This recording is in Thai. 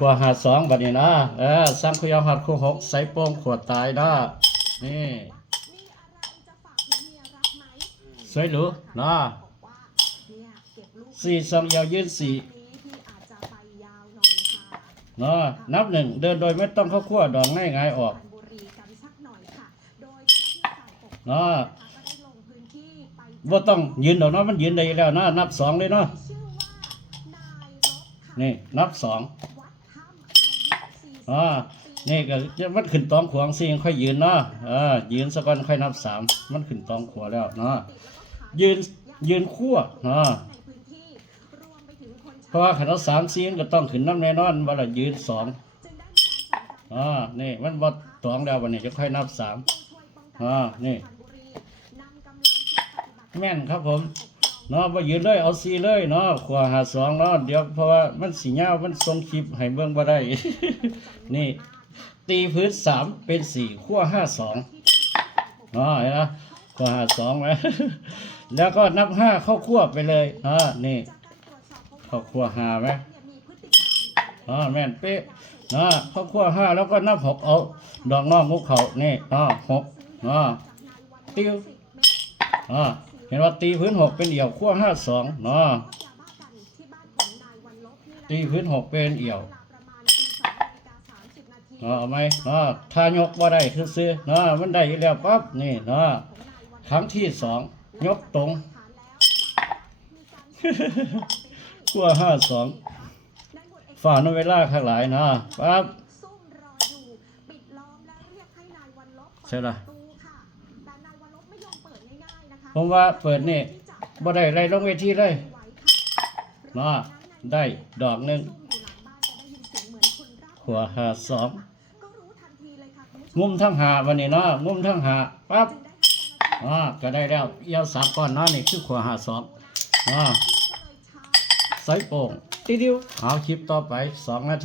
ขวดหาสองบัดนี้นะสร้างคุยเอาหัดคู่หกใส่โป้งขวดตายนะนี่สวยหรูนะสี่สองยาวยืนสี่นะนับหนึ่งเดินโดยไม่ต้องเข้าขั้วดองง่ายๆออกนะว่าต้องยืนดอกนะมันยืนได้แล้วนะนับสองเลยเนาะนี่นับสองนี่ก็มันขึ้นตองขวางสี่ค่อยยืนเนาะยืนสักก่อนค่อยนับสามมันขึ้นตองขวาแล้วเนาะยืนขั้วเนาะเพราะว่าขันเอาสามสี่ก็ต้องขึ้นน้ำแน่นอนว่าเรายืนสองนี่มันบดตองแล้ววันนี้จะค่อยนับสามนี่แม่นครับผมเนาะมายืนเลยเอาซีเลยเนาะขวาหาสองเนาะเดี๋ยวเพราะว่ามันสีเงามันทรงคลิปให้เบื้องบ่ได้ นี่ตีพื้นสามเป็นสี่ขั้วห้าสองเนาะเห็นไหมขวาหาสองไหม แล้วก็นับห้าเข้าขั้วไปเลยนี่เข้าขั้วหาไหมแม่นเป๊ะเข้าขั้วห้าแล้วก็นับหกเอาดอกนอกมุกเขานี่หกติ้วเห็นว่าตีพื้นหกเป็นเอี่ยวขั้วห้าสองตีพื้นหกเป็นเอี่ยวเอาไหมถ้ายกว่าได้ซื้อมันได้แล้วปั๊บนี่ครั้งที่สองยกตรง ขั้วห้าสองฝ่าโนเวล่าข้างหลายปั๊บใช่ละผมว่าเปิดนี่บ่ได้ไรลงเวทีเลยได้ดอกหนึ่งขวาหาสองงุ้มทั้งหาวันนี้งุ้มทั้งหาปั๊บก็ได้แล้วเอี่ยวสามก้อนนี่คือขวาหาสองใส่โป่งทีเดียวเอาคลิปต่อไป2 นาที